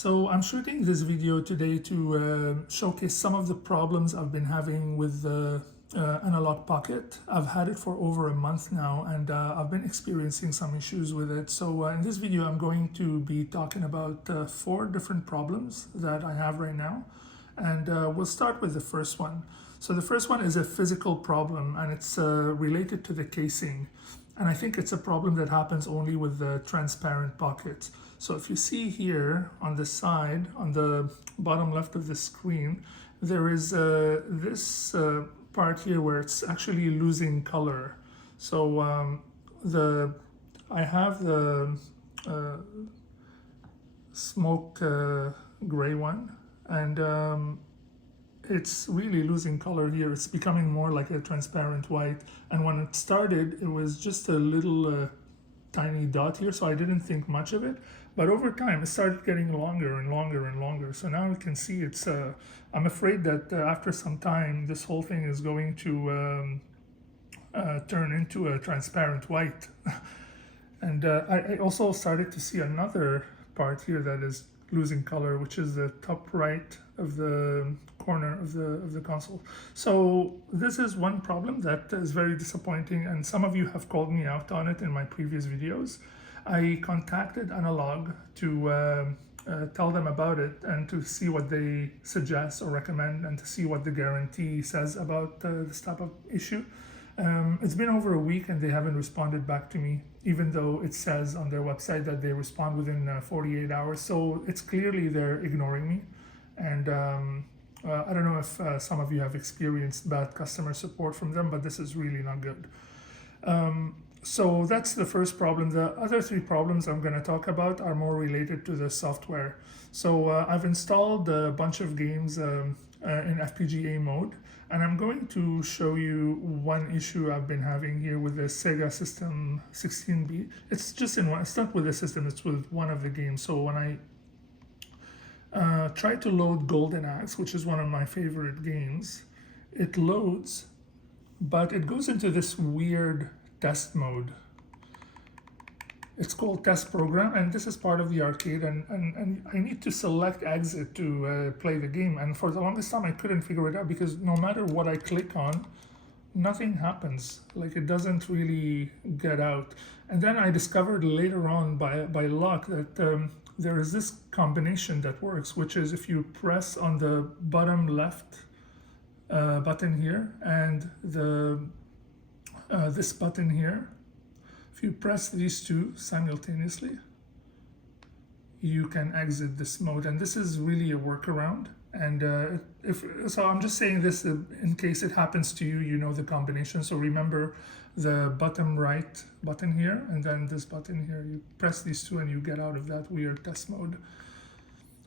So I'm shooting this video today to showcase some of the problems I've been having with the Analogue Pocket. I've had it for over a month now, and I've been experiencing some issues with it. So in this video, I'm going to be talking about 4 different problems that I have right now. And we'll start with the first one. So the first one is a physical problem, and it's related to the casing. And I think it's a problem that happens only with the transparent pockets. So if you see here on the side, on the bottom left of the screen, there is this part here where it's actually losing color. So I have the smoke gray one, and it's really losing color here. It's becoming more like a transparent white. And when it started, it was just a little tiny dot here, so I didn't think much of it. But over time, it started getting longer and longer and longer. So now you can see it's, I'm afraid that after some time, this whole thing is going to turn into a transparent white. And I also started to see another part here that is losing color, which is the top right of the corner of the console. So this is one problem that is very disappointing, and some of you have called me out on it in my previous videos. I contacted Analogue to tell them about it and to see what they suggest or recommend, and to see what the guarantee says about this type of issue. It's been over a week and they haven't responded back to me, even though it says on their website that they respond within 48 hours. So it's clearly they're ignoring me. And I don't know if some of you have experienced bad customer support from them, but this is really not good. So that's the first problem. The other 3 problems I'm going to talk about are more related to the software. So I've installed a bunch of games in FPGA mode, and I'm going to show you one issue I've been having here with the Sega System 16B. It's just in one, it's not with the system, it's with one of the games. So when I try to load Golden Axe, which is one of my favorite games, it loads, but it goes into this weird test mode. It's called test program, and this is part of the arcade, and I need to select exit to play the game. And for the longest time I couldn't figure it out, because no matter what I click on, nothing happens. Like, it doesn't really get out. And then I discovered later on by luck that there is this combination that works, which is if you press on the bottom left button here and this button here, if you press these 2 simultaneously, you can exit this mode. And this is really a workaround. And so I'm just saying this in case it happens to you, you know the combination. So remember the bottom right button here, and then this button here. You press these 2 and you get out of that weird test mode.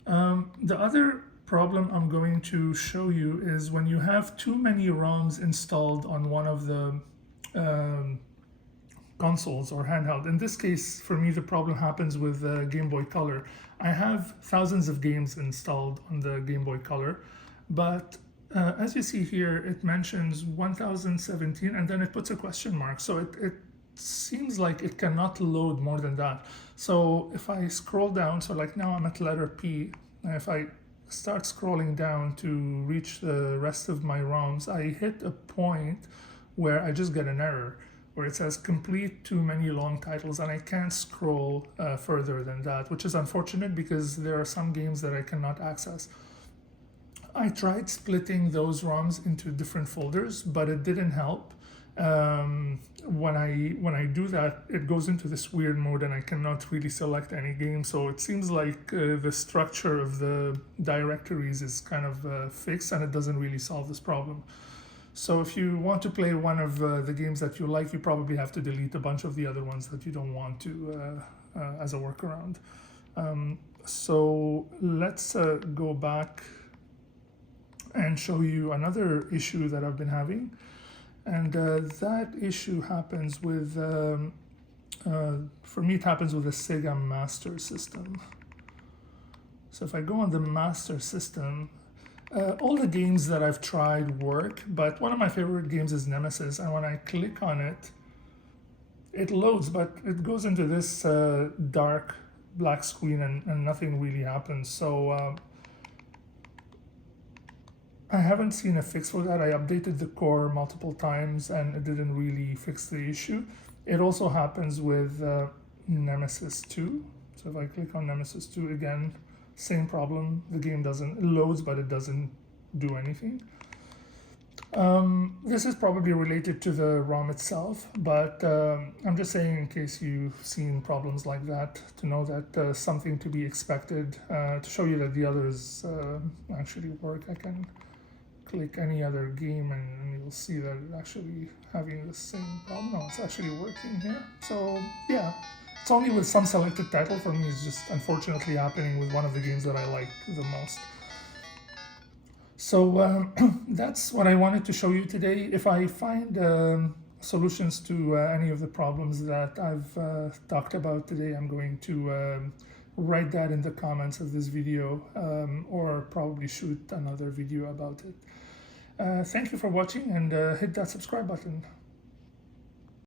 The other problem I'm going to show you is when you have too many ROMs installed on one of the consoles or handheld. In this case, for me, the problem happens with Game Boy Color. I have thousands of games installed on the Game Boy Color, but as you see here, it mentions 1017 and then it puts a question mark. So it seems like it cannot load more than that. So if I scroll down, so like now I'm at letter P, and if I start scrolling down to reach the rest of my ROMs, I hit a point where I just get an error, where it says complete too many long titles, and I can't scroll further than that, which is unfortunate because there are some games that I cannot access. I tried splitting those ROMs into different folders, but it didn't help. When I do that, it goes into this weird mode and I cannot really select any game. So it seems like the structure of the directories is kind of fixed, and it doesn't really solve this problem. So if you want to play one of the games that you like, you probably have to delete a bunch of the other ones that you don't want to as a workaround. So let's go back and show you another issue that I've been having. And that issue happens with, for me it happens with the Sega Master System. So if I go on the Master System, all the games that I've tried work, but one of my favorite games is Nemesis, and when I click on it, it loads, but it goes into this dark black screen and nothing really happens. So I haven't seen a fix for that. I updated the core multiple times and it didn't really fix the issue. It also happens with Nemesis 2. So if I click on Nemesis 2 again, same problem. The game it loads, but it doesn't do anything. This is probably related to the ROM itself, but I'm just saying in case you've seen problems like that, to know that something to be expected. To show you that the others actually work, I can click any other game and you'll see that it's actually having the same problem. No, it's actually working here. So yeah, it's only with some selected title. For me, it's just unfortunately happening with one of the games that I like the most. So that's what I wanted to show you today. If I find solutions to any of the problems that I've talked about today, I'm going to write that in the comments of this video or probably shoot another video about it. Thank you for watching and hit that subscribe button.